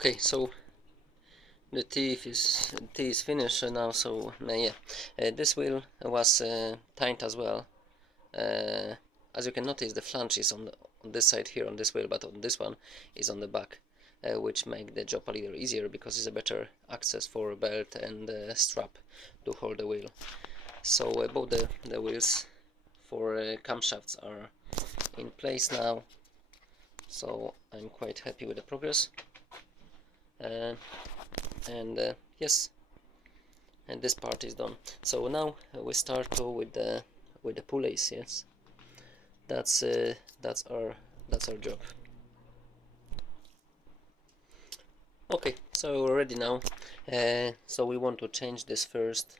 Okay, so the tea is finished now. So yeah, this wheel was tight as well. As you can notice, the flange is on this side here on this wheel, but on this one is on the back, which make the job a little easier because it's a better access for a belt and strap to hold the wheel. So both the wheels for camshafts are in place now. So I'm quite happy with the progress. Yes, and this part is done. So now we start with the pulleys. Yes, that's our job. Okay, so we're ready now. So we want to change this first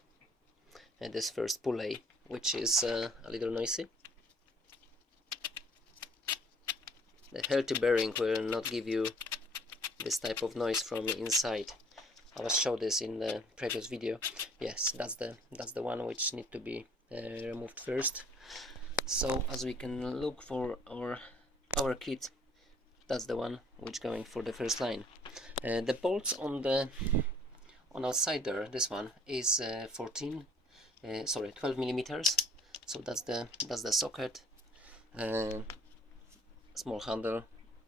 pulley, which is a little noisy. The healthy bearing will not give you this type of noise from inside. I was showed this in the previous video. Yes, that's the one which need to be removed first. So as we can look for our kit, that's the one which going for the first line. The bolts on outside there, this one is 12 millimeters. So that's the socket. Small handle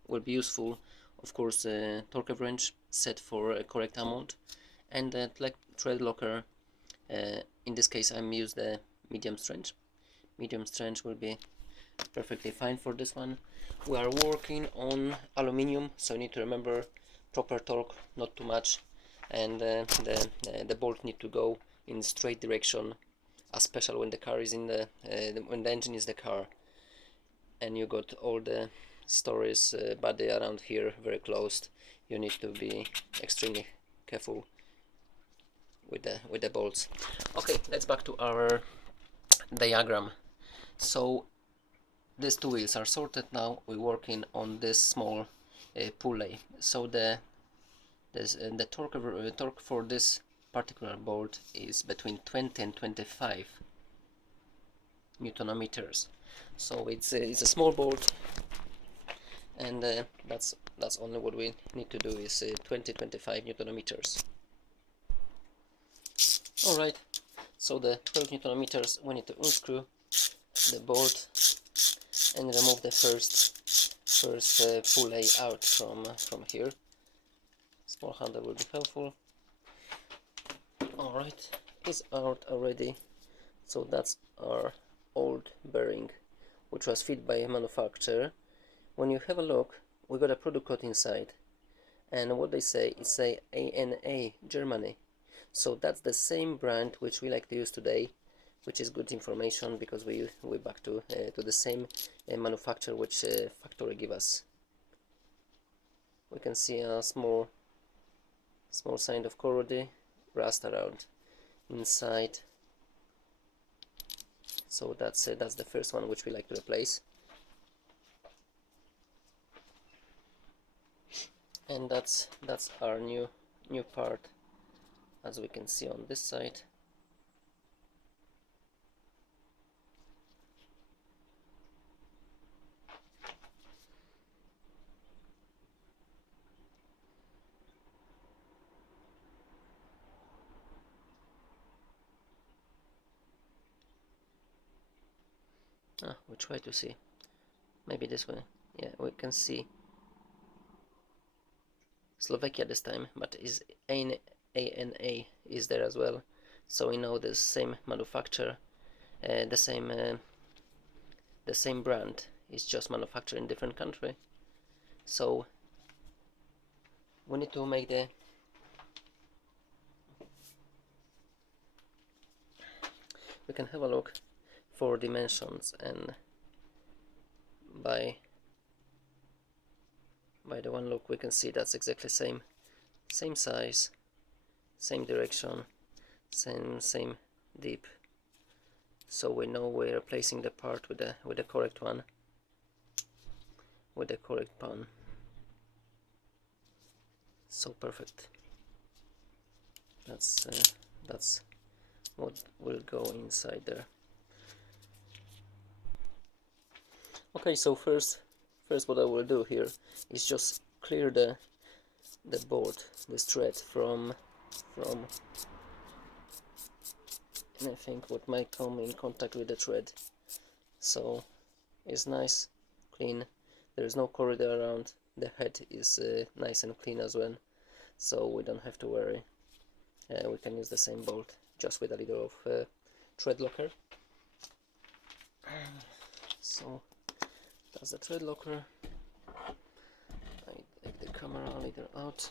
will be useful. Of course, torque wrench set for a correct amount, and thread locker. In this case, I'm use the medium strength. Medium strength will be perfectly fine for this one. We are working on aluminium, so you need to remember proper torque, not too much, and the bolt need to go in straight direction, especially when the car is in when the engine is the car, and you got all the stories body around here very closed. You need to be extremely careful with the bolts. Okay, let's back to our diagram. So these two wheels are sorted now. We're working on this small pulley. So the torque for this particular bolt is between 20 and 25 Newton meters. So it's a small bolt, and that's only what we need to do is 20-25 Newton meters. All right. So the 12 Newton meters, we need to unscrew the bolt and remove the first pulley out from here. Small handle will be helpful. All right, it's out already. So that's our old bearing, which was fit by a manufacturer. When you have a look, we got a product code inside, and what they say is say ANA Germany. So that's the same brand which we like to use today, which is good information because we back to the same manufacturer which factory give us. We can see a small sign of CRDi rust around inside. So that's the first one which we like to replace, and that's our new part, as we can see on this side. We try to see, maybe this way. Yeah, we can see Slovakia this time, but is ANA is there as well. So we know the same manufacturer, the same brand is just manufactured in different country. So we need to make we can have a look for dimensions, and by the one look we can see that's exactly same size, same direction, same deep. So we know we're replacing the part with the correct one, with the correct pan. So perfect. That's what will go inside there. Okay, so first what I will do here is just clear the the bolt, this thread from anything what might come in contact with the thread. So it's nice, clean. There is no corridor around. The head is nice and clean as well, so we don't have to worry. We can use the same bolt, just with a little of thread locker. So that's the thread locker. I take the camera a little out.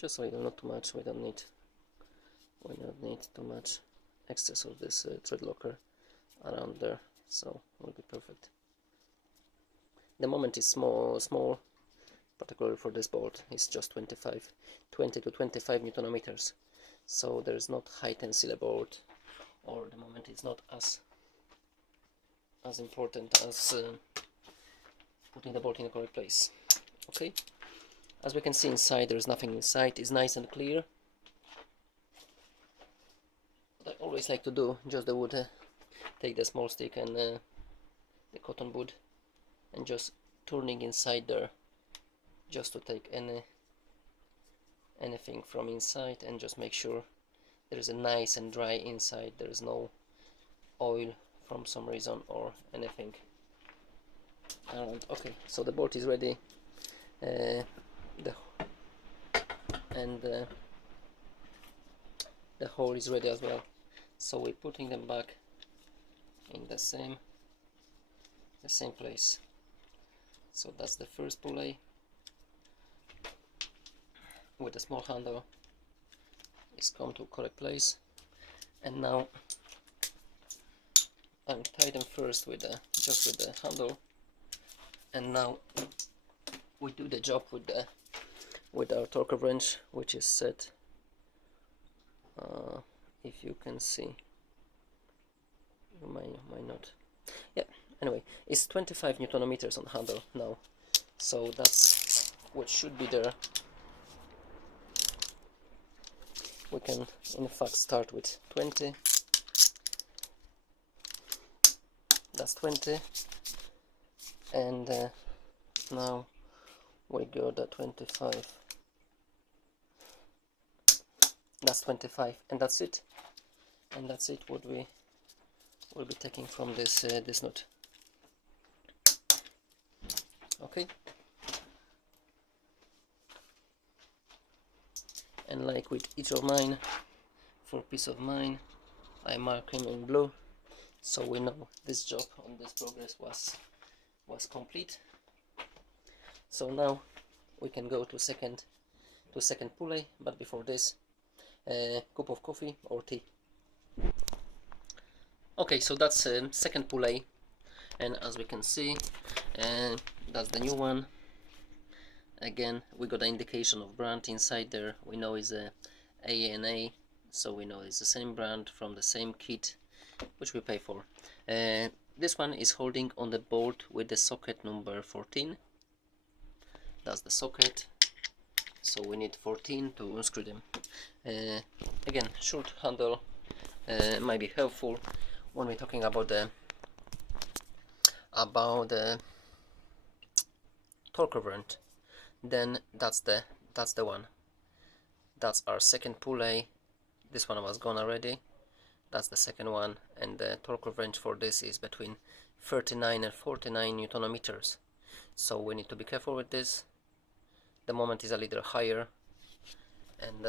Just a little, not too much. We don't need too much excess of this thread locker around there, so will be perfect. The moment is small, particularly for this bolt. It's just 20 to 25 Newton meters. So there is not high tensile bolt, or the moment is not as important as putting the bolt in the correct place. Okay. As we can see inside, there is nothing inside. It's nice and clear. What I always like to do, just the wood, take the small stick and the cotton wood, and just turning inside there, just to take anything from inside, and just make sure there is a nice and dry inside. There is no oil from some reason or anything around. Okay, so the bolt is ready. The hole is ready as well, so we're putting them back in the same place. So that's the first pulley with a small handle. It's come to correct place, and now I'm tie them first with the handle, and now we do the job with our torque wrench, which is set. If you can see, you might not. Yeah. Anyway, it's 25 Newton meters on handle now, so that's what should be there. We can in fact start with 20. That's 20, and now we go to 25. That's 25, and that's it. And that's it. What we will be taking from this this nut. Okay. And like with each of mine, for peace of mind, I mark him in blue, so we know this job on this progress was complete. So now we can go to second pulley, but before this, a cup of coffee or tea. Okay, so that's second pulley, and as we can see, that's the new one. Again, we got an indication of brand inside there. We know it's a ANA, so we know it's the same brand from the same kit, which we pay for. This one is holding on the bolt with the socket number 14. That's the socket, so we need 14 to unscrew them. Again, short handle might be helpful when we're talking about the torque wrench. Then that's the one. That's our second pulley. This one was gone already. That's the second one, and the torque wrench for this is between 39 and 49 Newton meters. So we need to be careful with this. The moment is a little higher, and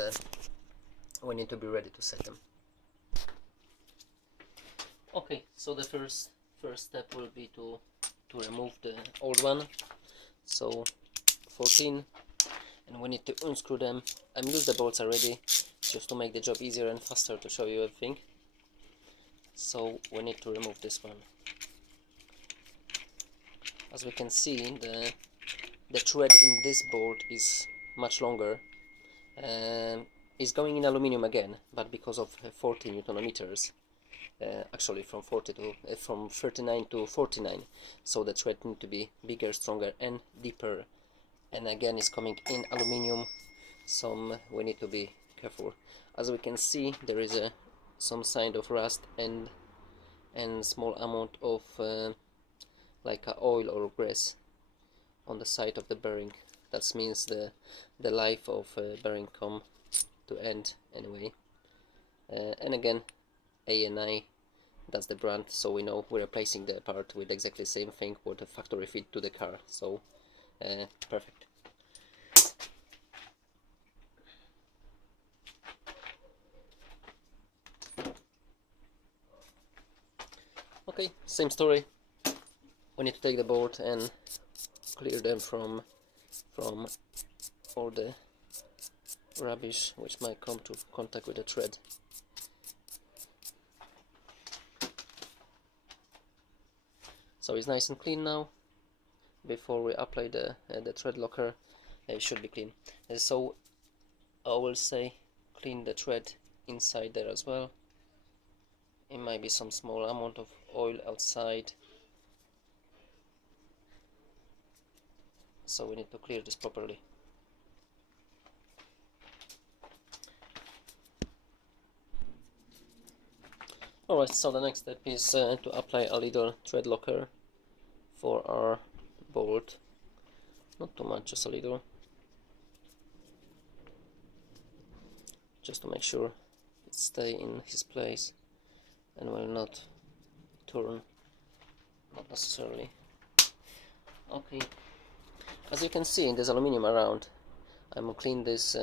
we need to be ready to set them. Okay, so the first step will be to remove the old one. So 14, and we need to unscrew them. I used the bolts already just to make the job easier and faster to show you everything. So we need to remove this one. As we can see, the thread in this bolt is much longer. It's going in aluminium again, but because of 40 Newton meters, actually from 39 to 49, so the thread need to be bigger, stronger and deeper, and again it's coming in aluminium, so we need to be careful. As we can see, there is some sign of rust and small amount of like a oil or grease on the side of the bearing. That means the life of bearing come to end anyway. And again, ANI, that's the brand, so we know we're replacing the part with exactly the same thing what the factory fit to the car. So perfect. Okay, same story. We need to take the board and clear them from all the rubbish which might come to contact with the thread. So it's nice and clean now. Before we apply the thread locker, it should be clean. So I will say clean the thread inside there as well. It might be some small amount of oil outside, so we need to clear this properly. Alright, so the next step is to apply a little thread locker for our bolt. Not too much, just a little, just to make sure it stays in his place and will not turn, not necessarily. Okay, as you can see, there's aluminium around. I'm gonna clean this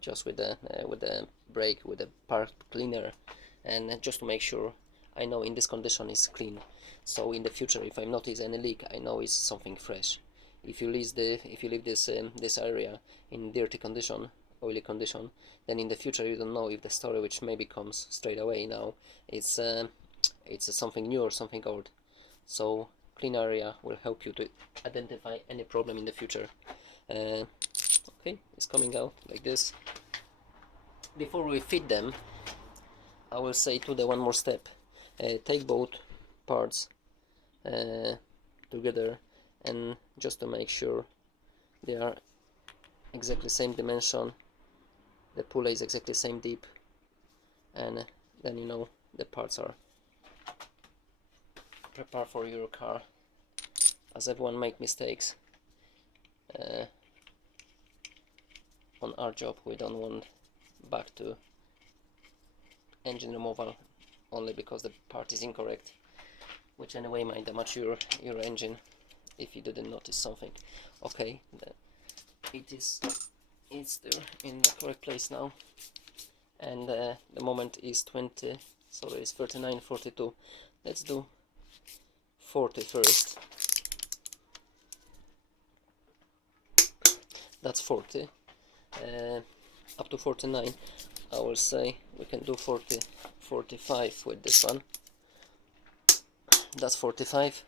just with the brake, with the part cleaner, and just to make sure I know in this condition it's clean. So in the future, if I notice any leak, I know it's something fresh. If you leave this area in dirty condition, oily condition, then in the future you don't know if the story which maybe comes straight away now it's something new or something old. So clean area will help you to identify any problem in the future. Okay, it's coming out like this. Before we fit them, I will say to the one more step. Take both parts together, and just to make sure they are exactly same dimension, the pulley is exactly same deep, and then you know the parts are prepared for your car, as everyone make mistakes. On our job we don't want back to engine removal only because the part is incorrect, which anyway might damage your engine if you didn't notice something. Okay, it's there in the correct place now, and the moment is 20, so it's 39, 42. Let's do 40 first. That's 40. Up to 49. I will say we can do 40, 45 with this one. That's 45,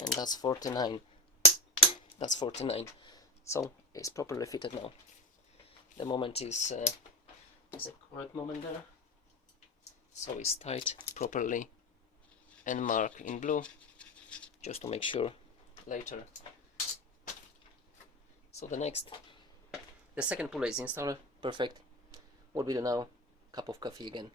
and that's 49. That's 49. So it's properly fitted now. The moment is a correct moment there. So it's tight properly and marked in blue, just to make sure later. So the second pulley is installed. Perfect. What we do now? Cup of coffee again.